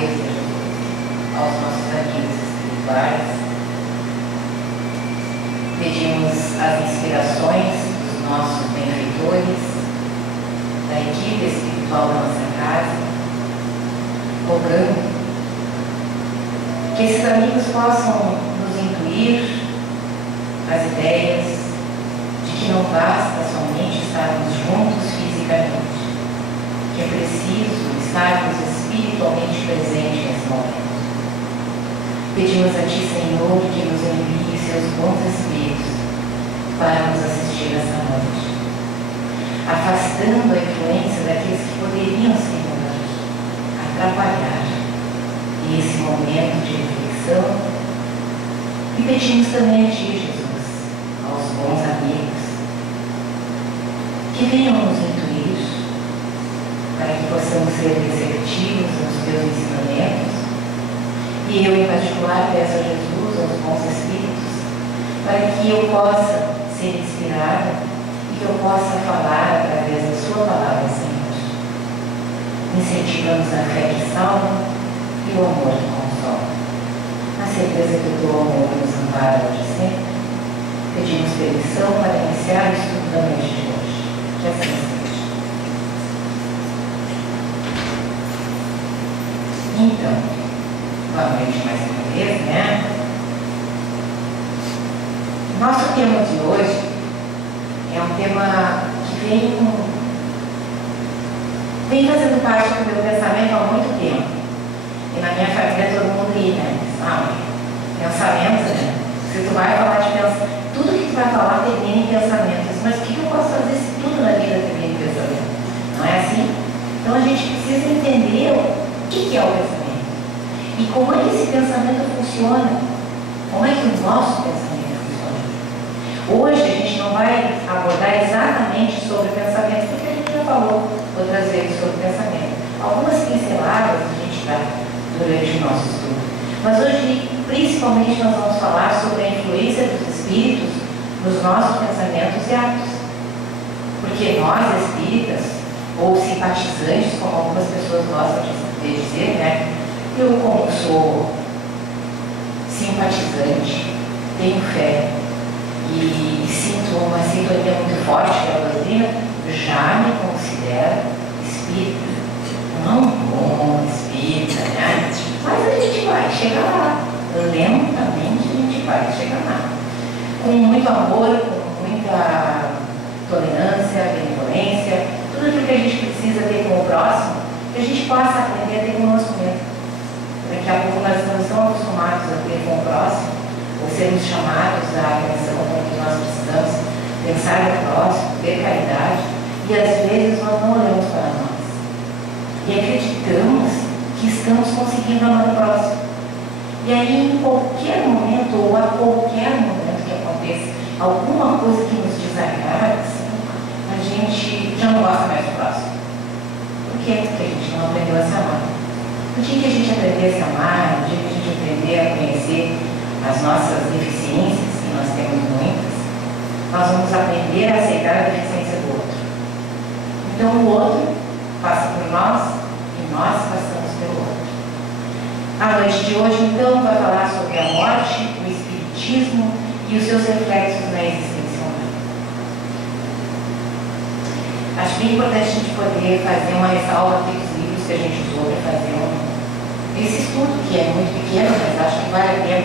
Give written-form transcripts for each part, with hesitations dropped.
Deus e a Jesus, aos nossos amigos espirituais. Pedimos as inspirações dos nossos benfeitores, da equipe espiritual da nossa casa, rogando que esses amigos possam nos intuir as ideias de que não basta somente estarmos juntos fisicamente, que é preciso estarmos espiritualmente presentes nesse momento. Pedimos a Ti, Senhor, que nos envie Seus bons espíritos para nos assistir essa noite, afastando a influência daqueles que poderiam, Senhor, atrapalhar esse momento de reflexão. E pedimos também a Ti, Jesus, aos bons amigos, que venham nos intuir para que possamos ser receptivos aos Teus ensinamentos. E eu, em particular, peço a Jesus, aos bons espíritos, para que eu possa ser inspirada e que eu possa falar através da Sua palavra, Senhor, incentivando a fé que salva e o amor que consola. Na certeza que o Teu amor nos ampara hoje sempre, pedimos permissão para iniciar o estudo da noite de hoje. Que assim seja. Então, boa noite mais uma vez, né? Nosso tema de hoje é um tema que vem fazendo parte do meu pensamento há muito tempo. E na minha família todo mundo ri, né? Pensamentos, né? Se tu vai falar de pensamento, tudo que tu vai falar termina em pensamentos. Mas o que eu posso fazer se tudo na vida termina em pensamento? Não é assim? Então a gente precisa entender o que é o pensamento. E como é que esse pensamento funciona? Como é que o nosso pensamento funciona? Hoje a gente não vai abordar exatamente sobre o pensamento, porque a gente já falou outras vezes sobre o pensamento. Algumas pinceladas a gente dá durante o nosso estudo. Mas hoje, principalmente, nós vamos falar sobre a influência dos espíritos nos nossos pensamentos e atos. Porque nós, espíritas, ou simpatizantes, como algumas pessoas gostam de dizer, né? Eu, como sou simpatizante, tenho fé e sinto uma sintonia muito forte pela doutrina, já me considero espírita. Não bom espírita, né? Mas a gente vai chegar lá. Lentamente a gente vai chegar lá. Com muito amor, com muita tolerância, benevolência, tudo aquilo que a gente precisa ter com o próximo, que a gente possa aprender a ter conosco mesmo. Daqui a pouco nós estamos tão acostumados a ter com o próximo, ou sermos chamados à atenção para o que nós precisamos, pensar no próximo, ter caridade, e às vezes nós não olhamos para nós. E acreditamos que estamos conseguindo amar o próximo. E aí, em qualquer momento, ou a qualquer momento que aconteça alguma coisa que nos desagrada, assim, a gente já não gosta mais do próximo. Por quê? Porque a gente não aprendeu a se amar. No dia que a gente aprender a se amar, no dia que a gente aprender a conhecer as nossas deficiências, que nós temos muitas, nós vamos aprender a aceitar a deficiência do outro. Então o outro passa por nós e nós passamos pelo outro. A noite de hoje, então, vai falar sobre a morte, o espiritismo e os seus reflexos na existência humana. Acho bem importante a gente poder fazer uma ressalva aqui dos livros que a gente usou para fazer esse estudo, que é muito pequeno, mas acho que vale a pena.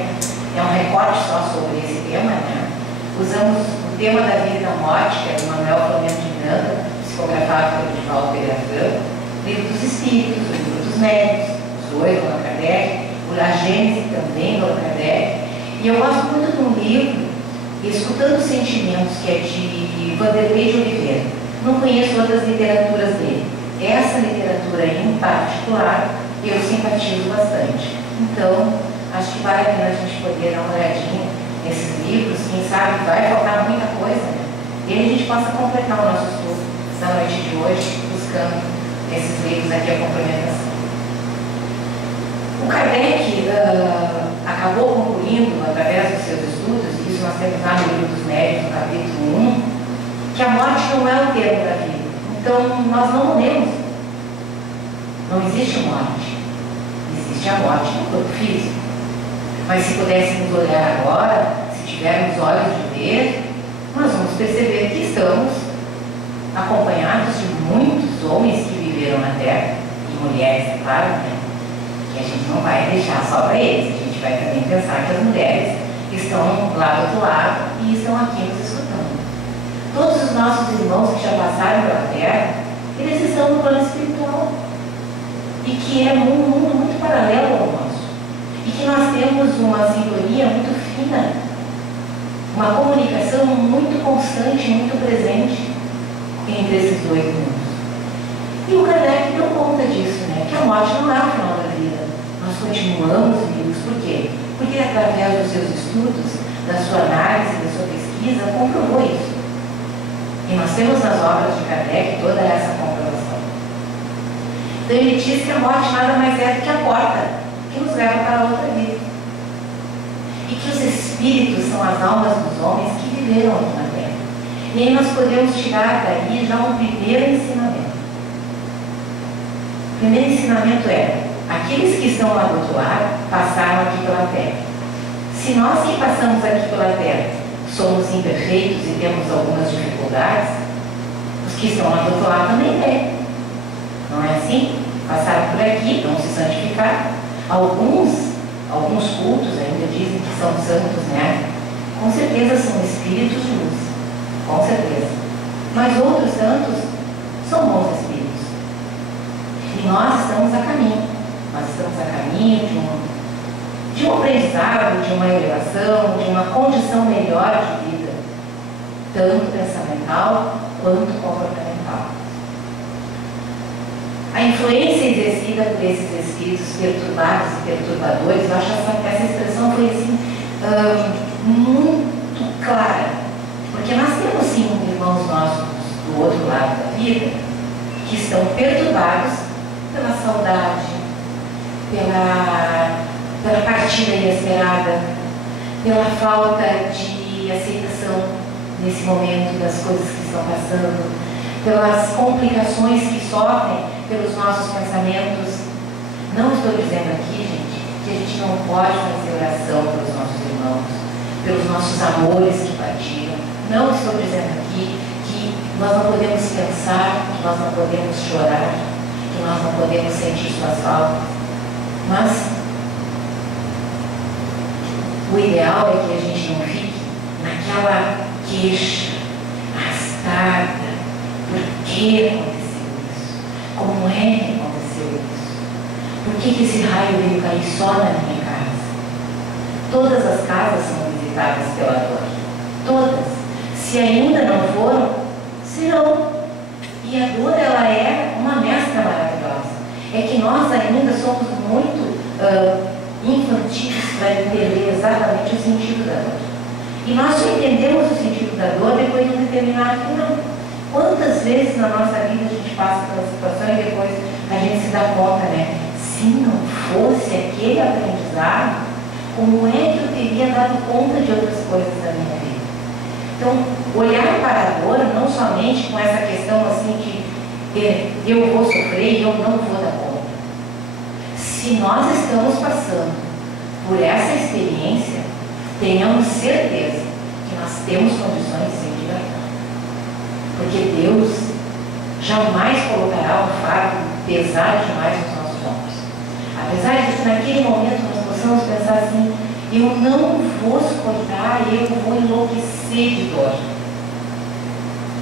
É um recorte só sobre esse tema, né? Usamos o tema da vida e da morte, que é do Manuel Flamengo de Miranda, psicografado pelo Divaldo Pereira Franco, livro dos espíritos, o livro dos médicos, os dois, do Allan Kardec, o La Gênese também, do Allan Kardec. E eu gosto muito de um livro, Escutando Sentimentos, que é de Vanderlei de Oliveira. Não conheço outras literaturas dele. Essa literatura em particular, eu simpatizo bastante. Então, acho que vale a pena a gente poder dar uma olhadinha nesses livros. Quem sabe vai faltar muita coisa, né? E aí a gente possa completar o nosso estudo da noite de hoje, buscando esses livros aqui, a complementação. O Kardec acabou concluindo, através dos seus estudos, e isso nós temos lá no livro dos médiuns, no capítulo 1, que a morte não é o termo da vida. Então, nós não morremos. Não existe morte. existe a morte no corpo físico. Mas se pudéssemos olhar agora, se tivermos olhos de ver, nós vamos perceber que estamos acompanhados de muitos homens que viveram na Terra, e mulheres, é claro, né? Que a gente não vai deixar só para eles, a gente vai também pensar que as mulheres estão lá do outro lado e estão aqui nos escutando. Todos os nossos irmãos que já passaram pela Terra, eles estão no plano espiritual, e que é um mundo muito paralelo ao nosso, e que nós temos uma sintonia muito fina, uma comunicação muito constante, muito presente entre esses dois mundos. E o Kardec deu conta disso, né? Que a morte não é o final da vida. Nós continuamos vivos. Por quê? Porque através dos seus estudos, da sua análise, da sua pesquisa, comprovou isso. E nós temos nas obras de Kardec toda essa comprovação. Então ele diz que a morte nada mais é do que a porta que nos leva para a outra vida. E que os espíritos são as almas dos homens que viveram aqui na Terra. E aí nós podemos tirar daí já um primeiro ensinamento. O primeiro ensinamento é: aqueles que estão lá do outro lado passaram aqui pela Terra. Se nós que passamos aqui pela Terra somos imperfeitos e temos algumas dificuldades, os que estão lá do outro lado também têm. Não é assim? Passaram por aqui, vão se santificar. Alguns cultos ainda dizem que são santos, né? Com certeza são espíritos de luz. Com certeza. Mas outros santos são bons espíritos. E nós estamos a caminho. Nós estamos a caminho de um aprendizado, de uma elevação, de uma condição melhor de vida, tanto pensamental quanto comportamental. A influência exercida por esses espíritos perturbados e perturbadores, eu acho que essa expressão foi assim, muito clara. Porque nós temos sim irmãos nossos do outro lado da vida que estão perturbados pela saudade, pela partida inesperada, pela falta de aceitação nesse momento das coisas que estão passando, pelas complicações que sofrem pelos nossos pensamentos. Não estou dizendo aqui, gente, que a gente não pode fazer oração pelos nossos irmãos, pelos nossos amores que partiram. Não estou dizendo aqui que nós não podemos pensar, que nós não podemos chorar, que nós não podemos sentir suas faltas. Mas o ideal é que a gente não fique naquela queixa arrastada. Por que aconteceu isso? Como é que aconteceu isso? Por que esse raio veio cair só na minha casa? Todas as casas são visitadas pela dor. Todas. Se ainda não foram, serão. E a dor, ela é uma mestra maravilhosa. É que nós ainda somos muito infantis para entender exatamente o sentido da dor. E nós só entendemos o sentido da dor depois de um determinado final. Quantas vezes na nossa vida a gente passa pela situação e depois a gente se dá conta, né? Se não fosse aquele aprendizado, como é que eu teria dado conta de outras coisas da minha vida? Então, olhar para a dor não somente com essa questão assim de eu vou sofrer e eu não vou dar conta. Se nós estamos passando por essa experiência, tenhamos certeza que nós temos condições de ser libertados. Porque Deus jamais colocará um fardo pesado demais nos nossos ombros. Apesar de que naquele momento nós possamos pensar assim: eu não vou suportar, eu vou enlouquecer de dor.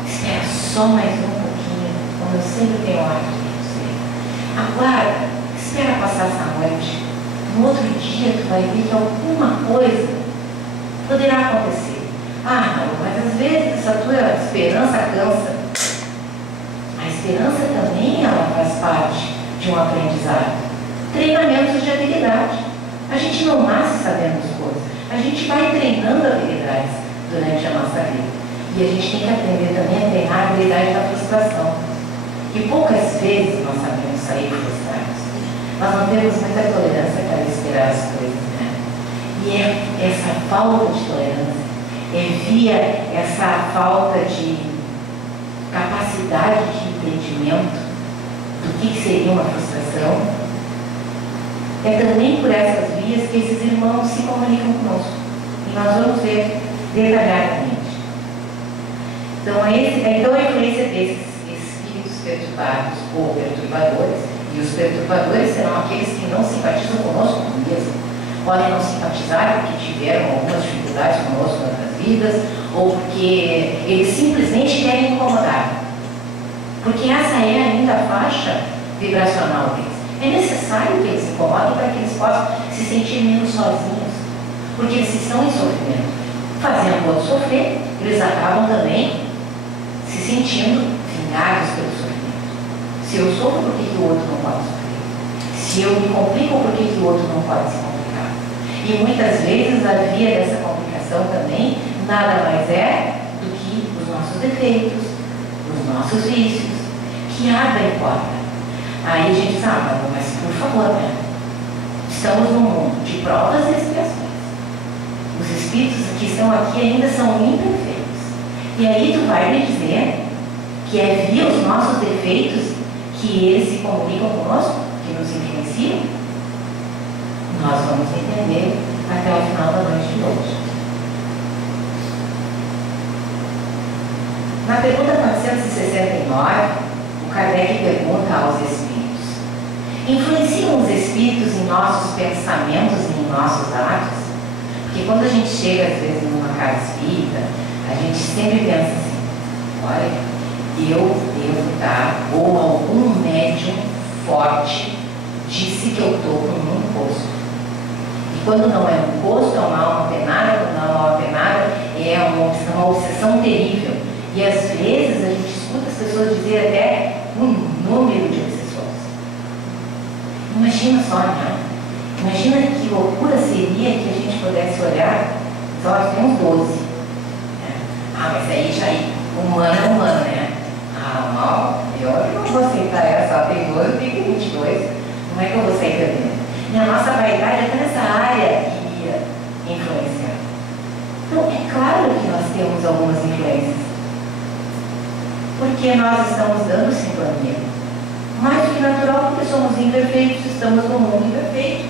Espera só mais um pouquinho, como eu sempre tenho hora de dizer. Aguarda, espera passar essa noite. No outro dia tu vai ver que alguma coisa poderá acontecer. Ah, não, mas às vezes essa tua esperança cansa. A esperança também ela faz parte de um aprendizado. Treinamentos de habilidade. A gente não nasce sabendo as coisas. A gente vai treinando habilidades durante a nossa vida. E a gente tem que aprender também a treinar a habilidade da frustração. E poucas vezes nós sabemos sair frustrados. Nós não temos muita tolerância para esperar as coisas, né? E é essa falta de tolerância, via essa falta de capacidade de entendimento do que seria uma frustração, É também por essas vias que esses irmãos se comunicam conosco. E nós vamos ver detalhadamente. Então a influência desses espíritos perturbados ou perturbadores, e os perturbadores serão aqueles que não simpatizam conosco mesmo. Podem não simpatizar porque tiveram algumas dificuldades conosco em outras vidas, ou porque eles simplesmente querem incomodar. Porque essa é ainda a faixa vibracional deles. É necessário que eles se incomodem para que eles possam se sentir menos sozinhos. Porque eles estão em sofrimento. Fazendo o outro sofrer, eles acabam também se sentindo vingados pelo sofrimento. Se eu sofro, por que o outro não pode sofrer? Se eu me complico, por que o outro não pode se complicar? E muitas vezes a via dessa complicação também nada mais é do que os nossos defeitos, os nossos vícios, que abrem porta. Aí a gente sabe, mas por favor, né? Estamos num mundo de provas e expiações. Os espíritos que estão aqui ainda são imperfeitos. E aí tu vai me dizer que é via os nossos defeitos que eles se comunicam conosco, que nos influenciam? Nós vamos entender até o final da noite de hoje. Na pergunta 469, o Kardec pergunta aos espíritos: influenciam os espíritos em nossos pensamentos e em nossos atos? Porque quando a gente chega, às vezes, numa casa espírita, a gente sempre pensa assim: olha, eu devo estar, ou algum médium forte disse que eu estou com um encosto. E quando não é um encosto, é uma alma penada, quando não é uma alma penada, é uma obsessão terrível. E às vezes a gente escuta as pessoas dizer até um número de obsessões. Imagina só, né? Imagina que loucura seria que a gente pudesse olhar, só temos 12. Né? Ah, mas aí já humano é humano, né? Ah, mal, eu não vou aceitar essa, só tem 12, eu tenho 22. Como é que eu vou sair perdendo? E a nossa vaidade até nessa área que ia influenciar. Então, é claro que nós temos algumas influências. Porque nós estamos dando sintonia. Mais do que natural, porque somos imperfeitos, estamos no mundo imperfeito.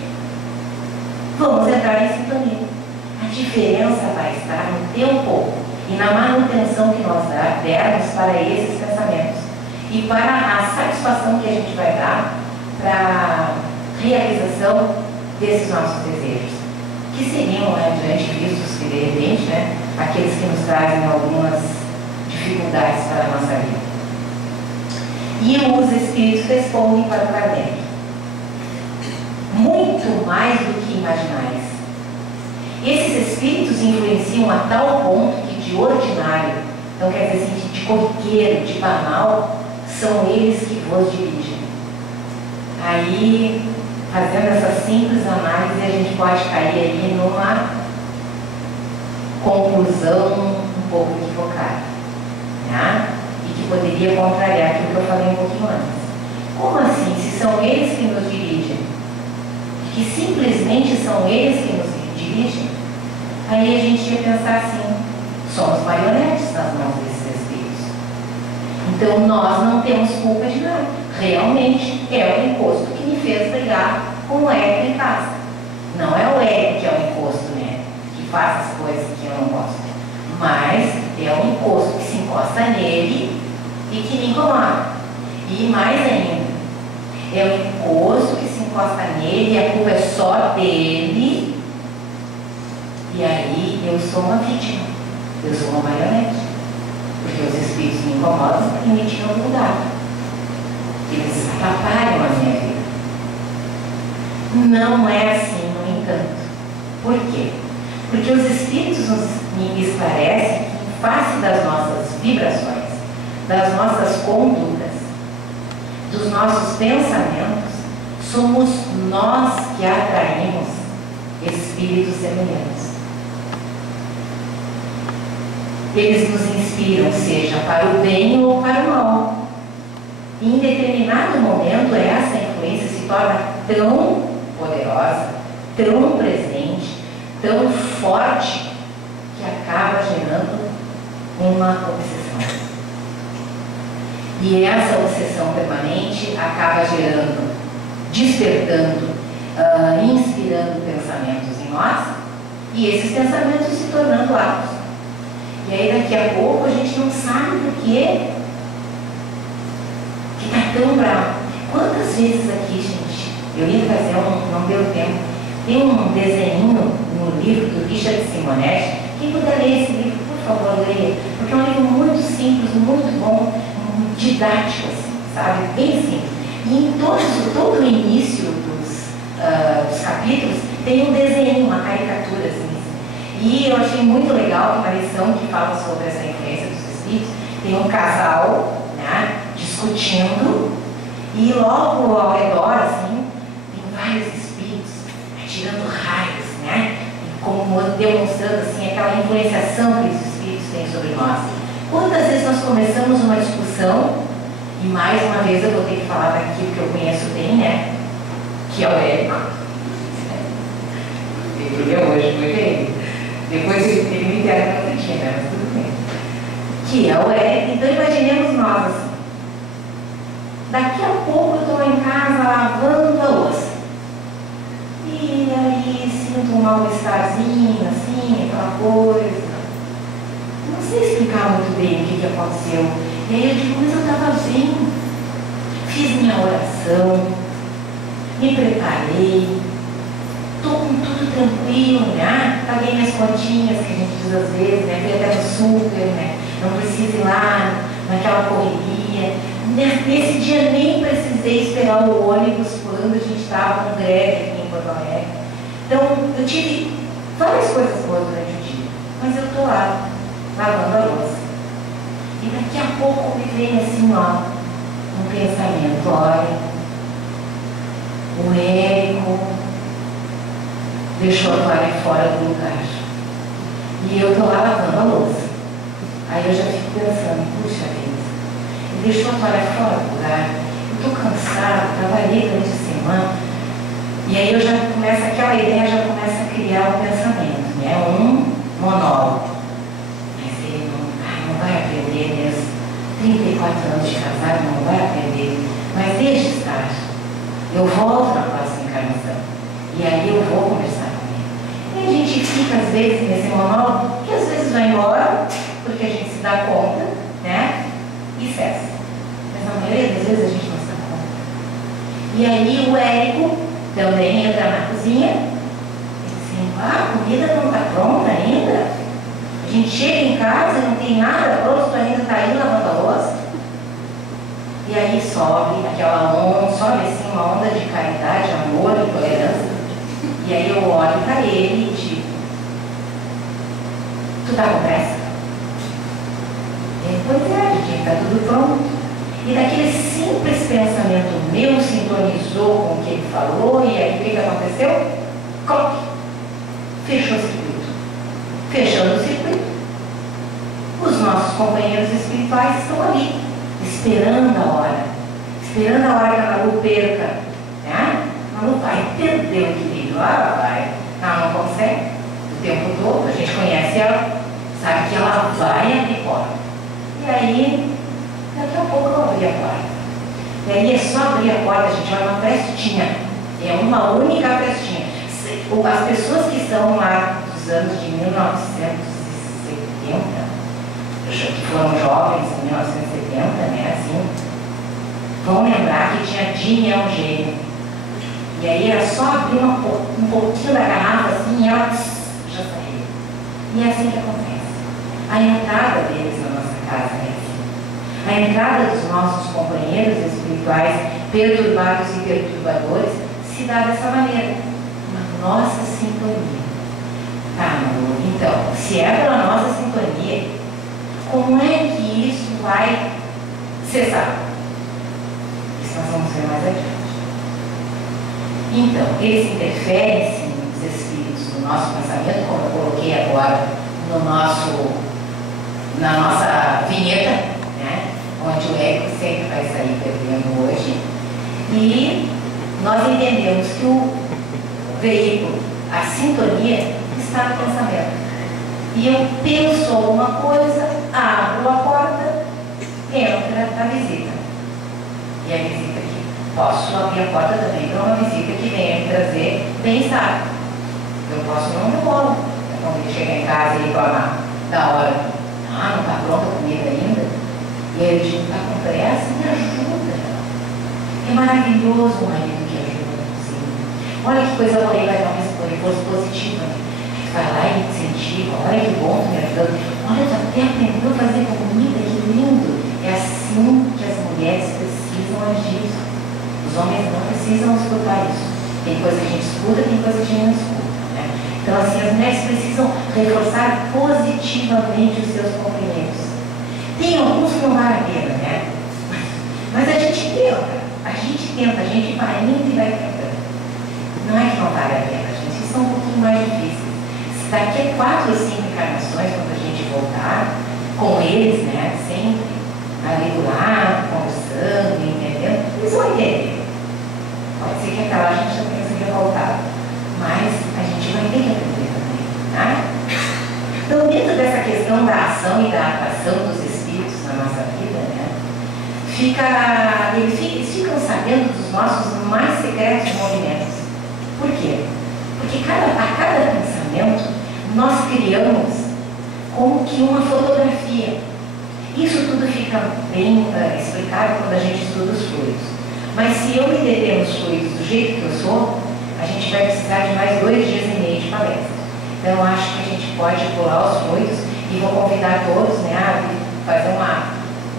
Vamos entrar em sintonia. A diferença vai estar no tempo e na manutenção que nós dermos para esses pensamentos e para a satisfação que a gente vai dar para a realização desses nossos desejos, que seriam, né, diante vistos que de repente, né, aqueles que nos trazem algumas dificuldades para a nossa vida. E os espíritos respondem para o Kardec: muito mais do que imaginais. Esses espíritos influenciam a tal ponto que de ordinário, então quer dizer assim, de corriqueiro, de banal, são eles que vos dirigem. Aí, fazendo essa simples análise, a gente pode cair aí numa conclusão um pouco equivocada, né? E que poderia contrariar aquilo que eu falei um pouquinho antes. Como assim? Se são eles que nos dirigem, que simplesmente são eles que nos dirigem, aí a gente ia pensar assim: somos marionetes nas mãos desses espíritos. Então nós não temos culpa de nada. Realmente é o encosto que me fez brigar com o Hélio em casa. Não é o Hélio que é o encosto, né? Que faz as coisas que eu não gosto. Mas é o encosto que se encosta nele e que me incomoda. E mais ainda, é o encosto que se encosta nele e a culpa é só dele. E aí eu sou uma vítima. Eu sou uma marionete. Porque os espíritos me incomodam e me tiram do lugar. Eles atrapalham a minha vida. Não é assim, no entanto. Por quê? Porque os espíritos me esclarecem que, em face das nossas vibrações, das nossas condutas, dos nossos pensamentos, somos nós que atraímos espíritos semelhantes. Eles nos inspiram, seja para o bem ou para o mal. E em determinado momento, essa influência se torna tão poderosa, tão presente, tão forte, que acaba gerando uma obsessão. E essa obsessão permanente acaba gerando, despertando inspirando pensamentos em nós e esses pensamentos se tornando atos. E aí daqui a pouco a gente não sabe por que está tão bravo. Quantas vezes aqui, gente, eu ia fazer não deu tempo, tem um desenho no livro do Richard Simonetti. Quem puder ler esse livro, por favor, leia, porque é um livro muito simples, muito bom, didático, assim, sabe? Bem simples. E em todo o início dos capítulos tem um desenho, uma caricatura, assim. E eu achei muito legal uma lição que fala sobre essa influência dos espíritos. Tem um casal, né, discutindo, e logo ao redor, assim, tem vários espíritos atirando raios, né? Como demonstrando assim, aquela influenciação que os espíritos têm sobre nós. Quantas vezes nós começamos uma discussão, e mais uma vez eu vou ter que falar daquilo que eu conheço bem, né? Que é o Érico. Ele é hoje, foi ele. Depois ele me deram outro dia, né? Mas tudo bem. Que é o Érico. Então imaginemos nós assim. Daqui a pouco eu estou lá em casa lavando a louça. E aí sinto um mal-estarzinho, assim, aquela coisa. Não sei explicar muito bem o que aconteceu. E aí eu digo, mas eu estava bem, fiz minha oração, me preparei, estou com tudo tranquilo, né? Paguei minhas continhas, que a gente diz às vezes, né? Fui até no super, né? Não preciso ir lá naquela correria. Nesse dia nem precisei esperar o ônibus quando a gente estava com greve aqui em Porto Alegre. Então, eu tive várias coisas boas durante o dia, mas eu estou lá, lavando a louça. E daqui a pouco me vem assim, ó, um pensamento, olha, o Érico deixou a toalha fora do lugar. E eu estou lá lavando a louça. Aí eu já fico pensando, puxa vida, ele deixou a toalha fora do lugar, eu estou cansada, trabalhei durante a semana. E aí eu já começo, aquela ideia já começa a criar o pensamento, né? Um monólogo. Mas ele não vai aprender mesmo. 34 anos de casado, não vai aprender. Mas deixa estar. Eu volto na próxima encarnação. E aí eu vou conversar com ele. E a gente fica, às vezes, nesse monólogo, que às vezes vai embora, porque a gente se dá conta, né? E cessa. Mas na maioria das vezes a gente não se dá conta. E aí o Érico também entra na cozinha e diz assim, a comida não está pronta ainda? A gente chega em casa e não tem nada pronto, tu ainda está aí lavando a louça? E aí sobe aquela onda, sobe assim uma onda de caridade, amor e tolerância. E aí eu olho para ele e digo, tu tá com pressa? Ele, pois é, gente, está tudo pronto. E daquele simples pensamento meu sintonizou com o que ele falou, e aí o que aconteceu? Cloc! Fechou o circuito. Fechando o circuito, os nossos companheiros espirituais estão ali, esperando a hora que a Malu perca, né? A Malu vai perder o equilíbrio, ela vai, ela não consegue o tempo todo, a gente conhece ela, sabe que ela vai abrir porta. E aí, daqui a pouco eu abri a porta. E aí é só abrir a porta, gente, olha, uma frestinha. É uma única frestinha. As pessoas que estão lá dos anos de 1970, que foram jovens em 1970, né, assim, vão lembrar que tinha Jean e Eugênio. E aí era só abrir um pouquinho da garrafa, assim, e ela já saiu. E é assim que acontece. A entrada deles na nossa casa é assim. A entrada dos nossos companheiros espirituais, perturbados e perturbadores, se dá dessa maneira. Na nossa sintonia. Tá, Malu? Então, se é pela nossa sintonia, como é que isso vai cessar? Isso nós vamos ver mais adiante. Então, eles interferem sim nos espíritos, no nosso pensamento, como eu coloquei agora na nossa vinheta, né? Onde o ego sempre vai sair perdendo hoje. E nós entendemos que o veículo, a sintonia, está no pensamento. E eu penso alguma coisa, abro a porta, entra a visita. E a visita aqui, posso abrir a porta também para uma visita que venha me trazer ninguém sabe. Eu posso não dar bola. Quando ele chegar em casa e reclamar da hora. Ah, não está pronta a comida ainda? E aí eu digo, está com pressa? Me ajuda. É maravilhoso o marido que ajuda na cozinha. Olha que coisa boa, ele vai dar um reforço positivo. Vai lá e te incentiva. Olha que bom, me ajudando. Olha, tu até aprendeu a fazer comida, que lindo. É assim que as mulheres precisam agir. Os homens não precisam escutar isso. Tem coisa que a gente escuta, tem coisa que a gente não escuta. Né? Então, assim, as mulheres precisam reforçar positivamente os seus companheiros. Tem alguns que não valem a pena, né? Mas a gente tenta, a gente vai indo e vai tentando. Não é que não vale a pena, gente, isso é um pouquinho mais difícil. Se daqui a 4 ou 5 encarnações, quando a gente voltar com eles, né, sempre ali do lado, conversando, entendendo, eles vão entender. Pode ser que até lá a gente não tenha sido voltado, mas a gente vai ter que aprender também, tá? Então, dentro dessa questão da ação e da atuação dos espíritos na nossa vida, né, eles ficam sabendo dos nossos mais secretos movimentos. Por quê? Porque a cada pensamento nós criamos como que uma fotografia. Isso tudo fica bem explicado quando a gente estuda os fluidos. Mas se eu me deter nos fluidos do jeito que eu sou, a gente vai precisar de mais 2 dias e meio de palestra. Então eu acho que a gente pode pular os fluidos e vou convidar todos, né, a fazer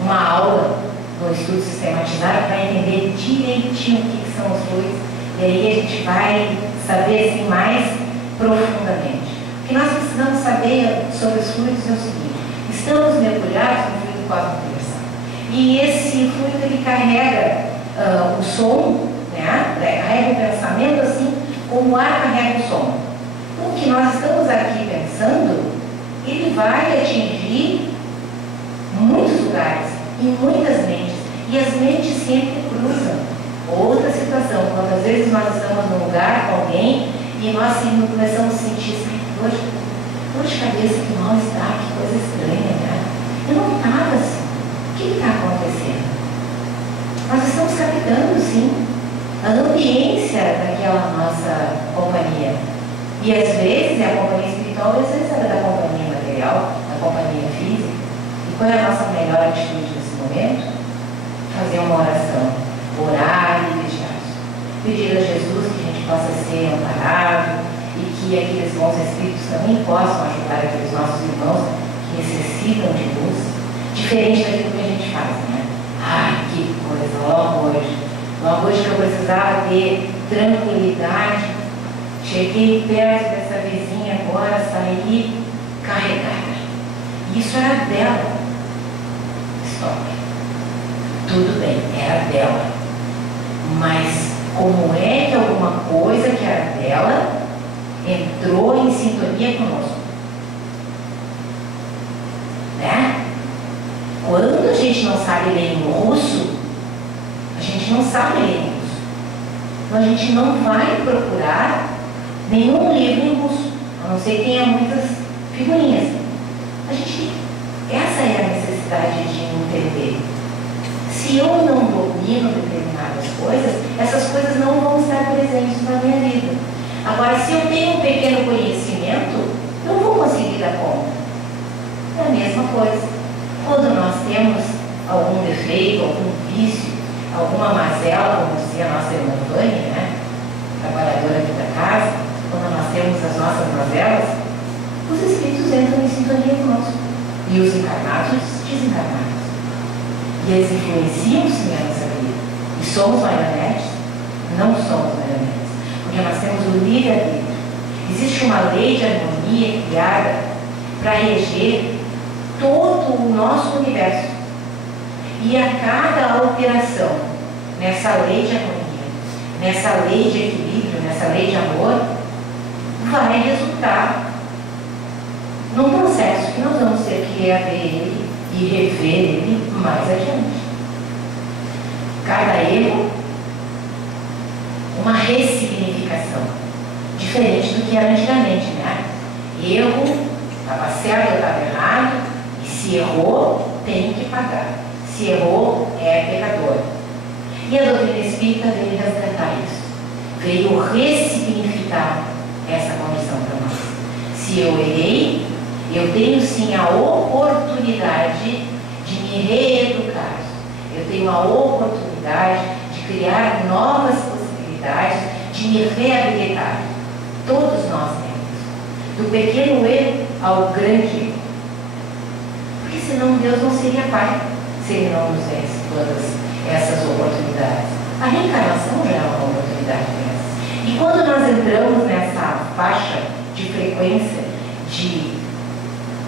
uma aula no estudo sistematizado para entender direitinho o que são os fluidos. E aí a gente vai saber assim mais profundamente. O que nós precisamos saber sobre os fluidos é o seguinte: estamos mergulhados no fluido cósmico-universal. E esse fluido ele carrega o som, né? Carrega o pensamento assim como o ar carrega o som. Então, o que nós estamos aqui pensando, ele vai atingir muitos lugares e muitas mentes. E as mentes sempre cruzam. Outra situação, quando às vezes nós estamos num lugar com alguém e nós começamos a sentir assim, dor de cabeça, que mal está, que coisa estranha, né? Eu não estava assim. O que está acontecendo? Nós estamos captando, sim, a ambiência daquela nossa companhia. E às vezes é a companhia espiritual, às vezes é da companhia material, da companhia física. E qual é a nossa melhor atitude nesse momento? Fazer uma oração. Orar e vigiar. Pedir a Jesus que a gente possa ser amparado e que aqueles bons espíritos também possam ajudar aqueles nossos irmãos que necessitam de luz, diferente daquilo que a gente faz, né? Ai, que coisa, logo hoje que eu precisava ter tranquilidade, cheguei perto dessa vizinha agora, saí carregada. Isso era dela. Stop. Tudo bem, era dela. Mas como é que alguma coisa que era dela entrou em sintonia conosco? Né? Quando a gente não sabe ler em russo, a gente não sabe ler em russo. Então a gente não vai procurar nenhum livro em russo, a não ser que tenha muitas figurinhas. Essa é a necessidade de entender. Se eu não domino determinadas coisas, essas coisas não vão estar presentes na minha vida. Agora, se eu tenho um pequeno conhecimento, eu vou conseguir dar conta. É a mesma coisa. Quando nós temos algum defeito, algum vício, alguma mazela, como dizia a nossa irmã Vânia, né? Trabalhadora aqui da casa, quando nós temos as nossas mazelas, os espíritos entram em sintonia conosco. E os encarnados desencarnados. E eles influenciam sim a nossa vida. E somos marionetes? Não somos marionetes. Porque nós temos o livre-arbítrio. Existe uma lei de harmonia criada para reger todo o nosso universo. E a cada alteração nessa lei de harmonia, nessa lei de equilíbrio, nessa lei de amor, vai resultar num processo que nós vamos ter que reaver ele e rever ele mais adiante. Cada erro, uma ressignificação, diferente do que era antigamente, né? Erro, estava certo ou estava errado, e se errou, tem que pagar. Se errou, é pecador. E a doutrina espírita veio resgatar isso, veio ressignificar dar essa condição para nós. Se eu errei, eu tenho sim a oportunidade de me reeducar. Eu tenho a oportunidade de criar novas possibilidades, de me reabilitar. Todos nós temos. Do pequeno erro ao grande erro. Porque senão Deus não seria Pai, se Ele não nos desse todas essas oportunidades. A reencarnação já é uma oportunidade dessa. E quando nós entramos nessa faixa de frequência, de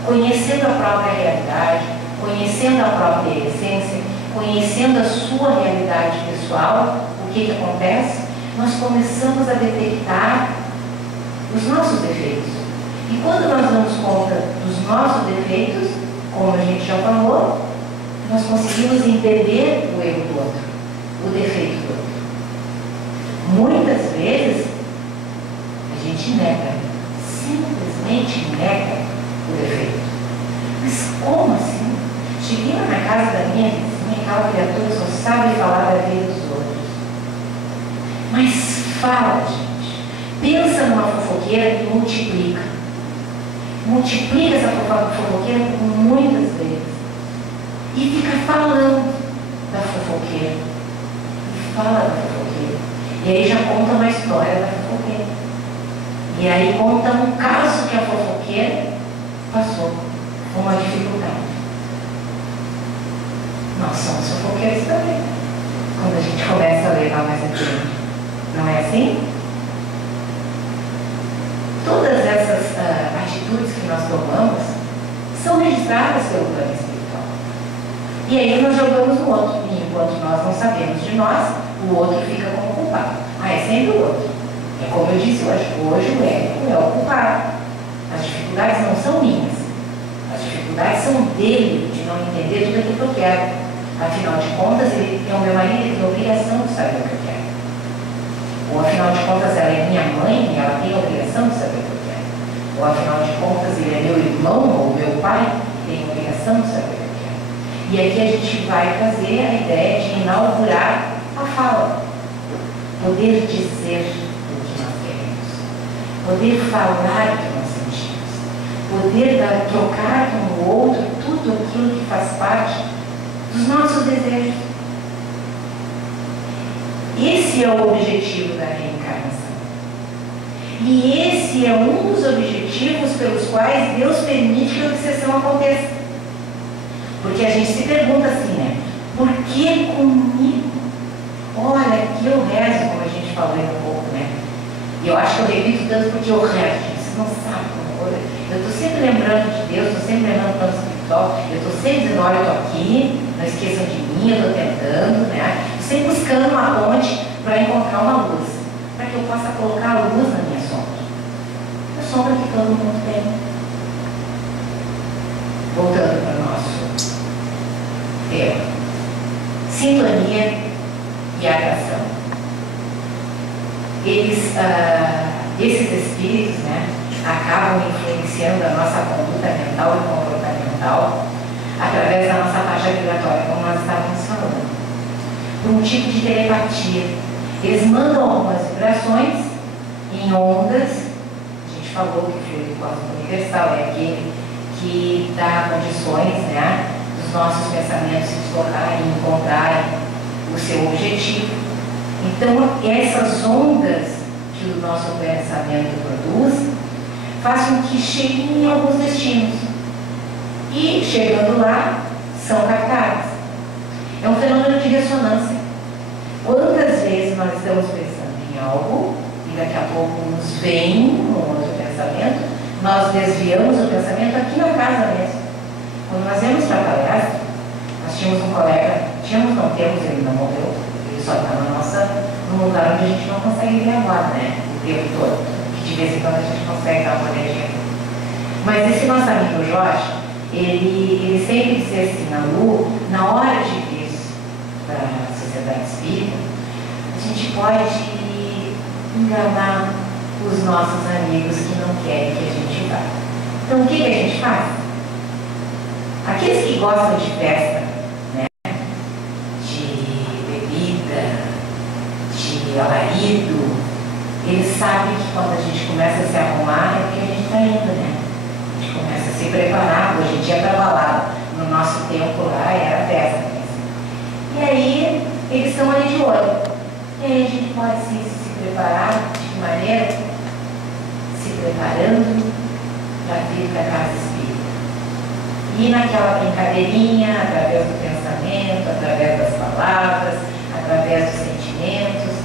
conhecendo a própria realidade, conhecendo a própria essência, conhecendo a sua realidade pessoal, o que acontece? Nós começamos a detectar os nossos defeitos. E quando nós damos conta dos nossos defeitos, como a gente já falou, nós conseguimos entender o erro do outro, o defeito do outro. Muitas vezes, a gente nega, simplesmente nega o defeito. Mas como assim? Cheguei lá na casa da minha vizinha, aquela criatura só sabe falar da vida dos outros. Mas fala, gente. Pensa numa fofoqueira que multiplica. Multiplica essa fofoqueira muitas vezes. E fica falando da fofoqueira. E fala da fofoqueira. E aí já conta uma história da fofoqueira. E aí conta um caso que a fofoqueira passou, uma dificuldade. Nós somos fofoqueiros também. Quando a gente começa a levar mais adiante. Não é assim? Todas essas atitudes que nós tomamos são registradas pelo plano espiritual. E aí nós jogamos no outro. E enquanto nós não sabemos de nós, o outro fica como culpado. Ah, é sempre o outro. É como eu disse hoje. Hoje o Érico é o culpado. As dificuldades não são minhas. As dificuldades são dele, de não entender tudo aquilo que eu quero. Afinal de contas, ele é o meu marido, ele tem a obrigação de saber o que eu quero. Ou afinal de contas, ela é minha mãe e ela tem a obrigação de saber o que eu quero. Ou afinal de contas, ele é meu irmão ou meu pai e tem a obrigação de saber o que eu quero. E aqui a gente vai trazer a ideia de inaugurar a fala. Poder dizer o que nós queremos. Poder falar o que nós sentimos. Poder trocar com o outro tudo aquilo que faz parte dos nossos desejos. Esse é o objetivo da reencarnação. E esse é um dos objetivos pelos quais Deus permite que a obsessão aconteça. Porque a gente se pergunta assim, né? Por que comigo? Olha, aqui eu rezo, como a gente falou aí um pouco, né? E eu acho que eu repito tanto porque eu rezo, gente. Vocês não sabem como eu estou sempre lembrando de Deus, estou sempre lembrando do plano espiritual, eu estou sempre dizendo, olha, eu estou aqui, não esqueçam de mim, eu estou tentando, né? Sempre buscando uma ponte para encontrar uma luz, para que eu possa colocar a luz na minha sombra. A sombra que todo mundo tem. Voltando para o nosso tema. Sintonia e atração. Esses espíritos, né, acabam influenciando a nossa conduta mental e comportamental através da nossa faixa vibratória, como nós estávamos falando. Por um tipo de telepatia. Eles mandam algumas vibrações em ondas. A gente falou que o fluido cósmico universal é aquele que dá condições, né, dos nossos pensamentos se deslocarem e encontrarem o seu objetivo. Então, essas ondas que o nosso pensamento produz faz com que cheguem em alguns destinos. E, chegando lá, são captadas. É um fenômeno de ressonância. Quantas vezes nós estamos pensando em algo e daqui a pouco nos vem um outro pensamento, nós desviamos o pensamento aqui na casa mesmo. Quando nós íamos para a palestra, nós tínhamos um colega, não temos, ele não morreu, ele só está num lugar onde a gente não consegue ver agora, né? O tempo todo. Que de vez em quando a gente consegue dar uma olhadinha. Mas esse nosso amigo Jorge, ele sempre dizia assim, na hora de vir para a sociedade espírita, a gente pode enganar os nossos amigos que não querem que a gente vá. Então o que a gente faz? Aqueles que gostam de festa, né, de bebida, de alarido, Eles sabem que quando a gente começa a se arrumar é porque a gente está indo, né? A gente começa a se preparar. Hoje em dia para balada. No nosso tempo lá era festa mesmo. E aí eles estão ali de olho. E aí a gente pode se preparar de que maneira? Se preparando para vir para a casa espírita. E naquela brincadeirinha, através do pensamento, através das palavras, através dos sentimentos,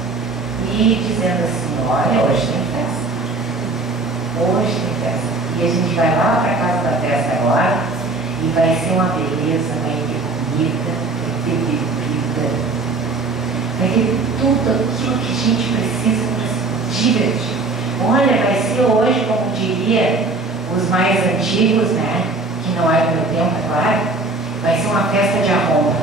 e dizendo assim, olha, hoje tem festa. Hoje tem festa. E a gente vai lá para a casa da festa agora, e vai ser uma beleza, vai ter comida, vai ter bebida, vai ter tudo aquilo que a gente precisa para se divertir. Olha, vai ser hoje, como diria os mais antigos, né? Que não é do meu tempo, é claro, vai ser uma festa de arromba.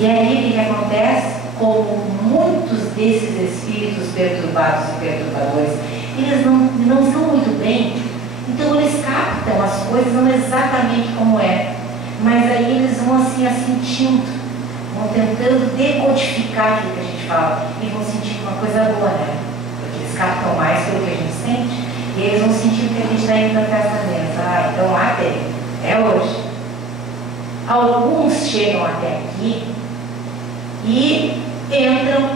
E aí o que acontece? Como muitos desses espíritos perturbados e perturbadores, eles não estão muito bem, então eles captam as coisas não exatamente como é, mas aí eles vão assim sentindo, vão tentando decodificar aquilo que a gente fala e vão sentir uma coisa boa, né? Porque eles captam mais pelo que a gente sente e eles vão sentir que a gente está indo na festa deles. Ah, então lá tem, é hoje. Alguns chegam até aqui e entram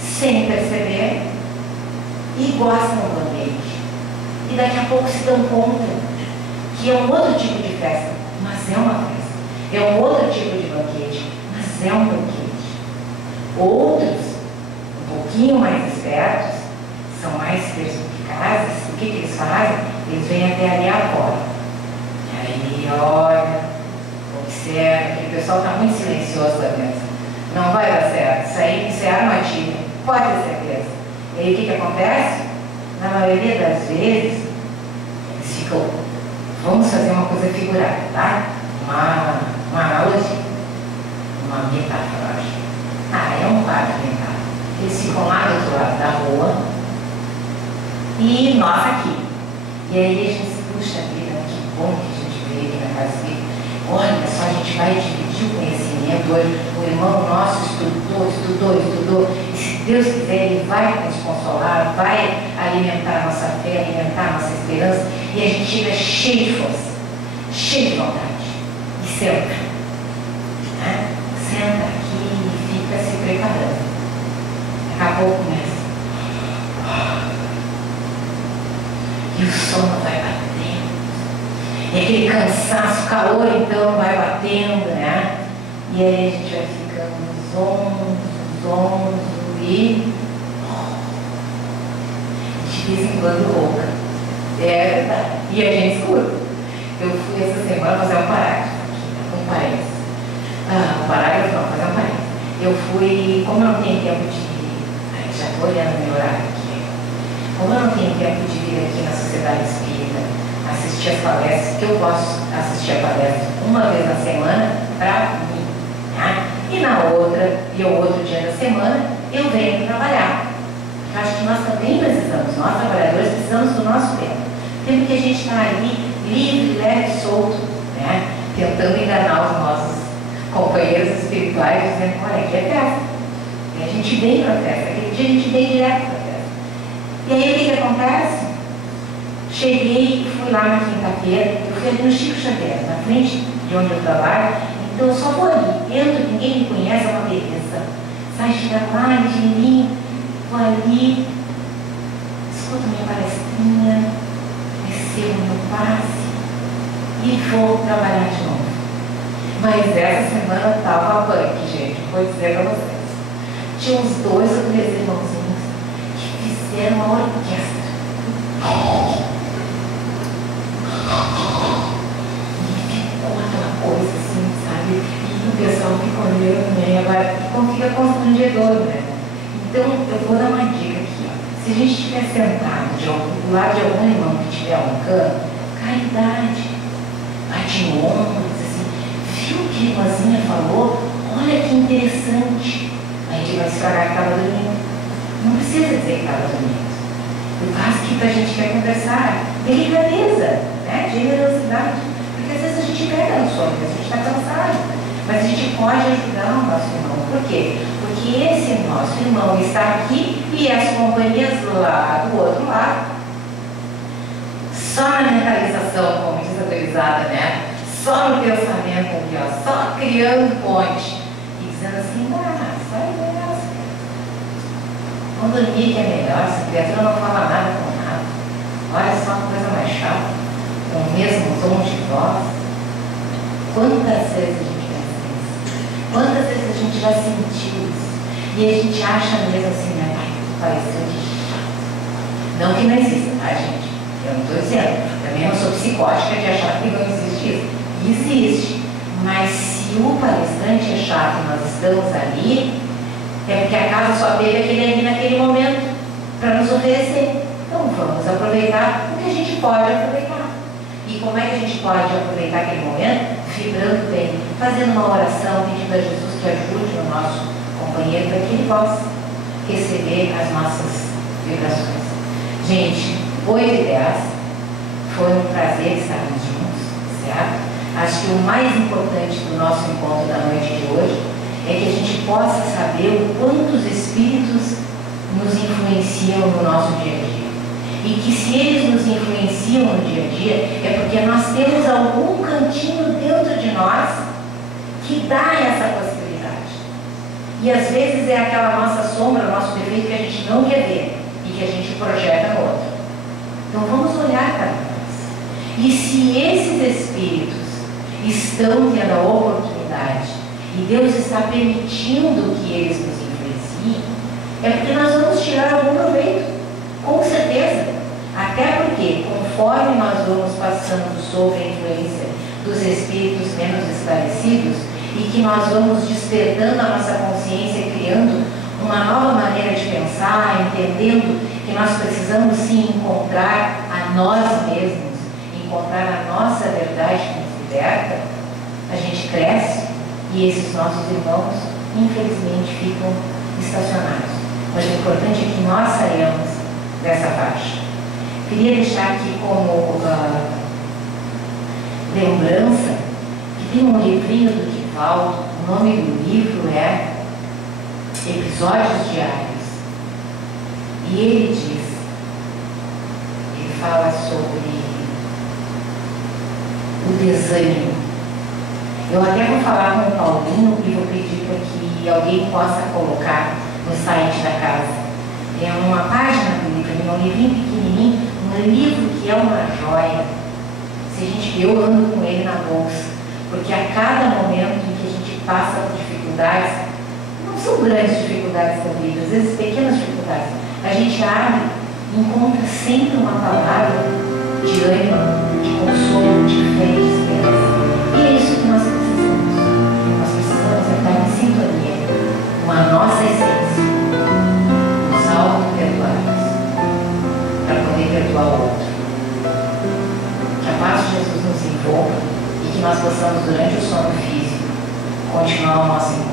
sem perceber e gostam do ambiente. E daqui a pouco se dão conta que é um outro tipo de festa, mas é uma festa. É um outro tipo de banquete, mas é um banquete. Outros, um pouquinho mais espertos, são mais perspicazes, o que eles fazem? Eles vêm até ali agora. E aí olha, observa, aquele pessoal está muito silencioso da mesa. Não vai dar certo, isso é armadilha, pode ter certeza. E aí o que acontece? Na maioria das vezes, eles ficam, vamos fazer uma coisa figurada, tá? Uma analogia, uma metáfora, acho. É um quadro mental. Eles ficam lá do outro lado da rua e nós aqui. E aí a gente se puxa vida, que bom que a gente veio aqui na casa espírita. Olha só, a gente vai dividir o conhecimento hoje. O irmão nosso estudou. E se Deus quiser, Ele vai nos consolar, vai alimentar a nossa fé, alimentar a nossa esperança. E a gente chega cheio de força, cheio de vontade. E senta. Né? Senta aqui e fica se preparando. Daqui a pouco começa. E o sono vai batendo. E aquele cansaço, calor então vai batendo, né? E aí a gente vai ficando zonzo e de vez em quando rouca. É verdade. E a gente escuta. Eu fui essa semana fazer um parágrafo aqui, um parênteses. Um parágrafo não, fazer um parênteses. Eu fui, como eu não tenho tempo de. Já estou olhando o meu horário aqui. Como eu não tenho tempo de vir aqui na Sociedade Espírita assistir as palestras, que eu posso assistir a palestra uma vez na semana para mim, né? E na outra, e o outro dia da semana, eu venho trabalhar. Eu acho que nós também precisamos, nós trabalhadores precisamos do nosso tempo. Tempo que a gente está ali livre, leve, solto, né? Tentando enganar os nossos companheiros espirituais, dizendo, olha, aqui é festa. E a gente vem para a festa, aquele dia a gente vem direto para a festa. E aí o que acontece? Cheguei e fui lá na quinta-feira, eu fui ali no Chico Xavier, na frente de onde eu trabalho, então eu só vou ali, entro, ninguém me conhece, é uma beleza. Sai, chega lá, ligeirinho, vou ali, escuto minha palestrinha, recebo meu passe e vou trabalhar de novo. Mas essa semana estava punk, gente, vou dizer para vocês. Tinha uns 2 ou 3 irmãozinhos que fizeram uma orquestra. Coisa assim, sabe? E o pessoal fica olhando, né? Agora fica constrangedor, né? Então, eu vou dar uma dica aqui, ó. Se a gente estiver sentado do lado de algum irmão que estiver roncando, caridade, bate no ombro, diz assim, viu o que a irmãzinha falou? Olha que interessante. A gente vai estragar que estava dormindo. Não precisa dizer que estava dormindo. O caso que a gente quer conversar, delicadeza, né? Generosidade. Porque às vezes a gente pega no sono, a gente está cansado, mas a gente pode ajudar o nosso irmão. Por quê? Porque porque esse nosso irmão está aqui e as companhias lá do outro lado, só na mentalização, como diz a gurizada, né? Só no pensamento ali, ó, só criando ponte e dizendo assim, sai dessa. Vamos dormir que é melhor, essa criatura não fala nada com nada. Olha só uma coisa mais chata, com o mesmo tom de voz. Quantas vezes a gente pensa isso? Quantas vezes a gente já sentiu isso? E a gente acha mesmo assim, né? Ai, pareceu de chato. Não que não exista, tá, gente? Eu não estou dizendo. Também não sou psicótica de achar que não existe isso. Existe. Mas se o palestrante é chato e nós estamos ali, é porque a casa só teve aquele ali naquele momento para nos oferecer. Então vamos aproveitar o que a gente pode aproveitar. E como é que a gente pode aproveitar aquele momento? Vibrando bem, fazendo uma oração, pedindo a Jesus que ajude o nosso companheiro para que ele possa receber as nossas vibrações. Gente, 8h10, foi um prazer estarmos juntos, certo? Acho que o mais importante do nosso encontro da noite de hoje é que a gente possa saber o quanto os espíritos nos influenciam no nosso dia a dia. E que se eles nos influenciam no dia a dia, é porque nós temos algum cantinho dentro de nós que dá essa possibilidade. E às vezes é aquela nossa sombra, o nosso defeito que a gente não quer ver e que a gente projeta no outro. Então vamos olhar para nós. E se esses espíritos estão tendo a oportunidade e Deus está permitindo que eles nos influenciem, é porque nós vamos tirar algum proveito. Com certeza, até porque conforme nós vamos passando sob a influência dos espíritos menos esclarecidos e que nós vamos despertando a nossa consciência, criando uma nova maneira de pensar, entendendo que nós precisamos sim encontrar a nós mesmos, encontrar a nossa verdade que nos liberta, a gente cresce e esses nossos irmãos, infelizmente, ficam estacionados. Mas o importante é que nós saiamos dessa faixa. Queria deixar aqui como lembrança que tem um livrinho do Divaldo, o nome do livro é Episódios Diários. E ele diz, ele fala sobre o desânimo. Eu até vou falar com o Paulinho e vou pedir para que alguém possa colocar no site da casa. É uma página do livro, é um livrinho pequenininho, um livro que é uma joia. Se a gente, eu ando com ele na bolsa, porque a cada momento em que a gente passa por dificuldades, não são grandes dificuldades da vida, às vezes pequenas dificuldades, a gente abre e encontra sempre uma palavra de ânimo, de consolo, de fé e de esperança. E é isso que nós precisamos. Nós precisamos estar em sintonia com a nossa essência, nos auto-perdoarmos, para poder perdoar o outro. Que a paz de Jesus nos envolva e que nós possamos, durante o sono físico, continuar o nosso encontro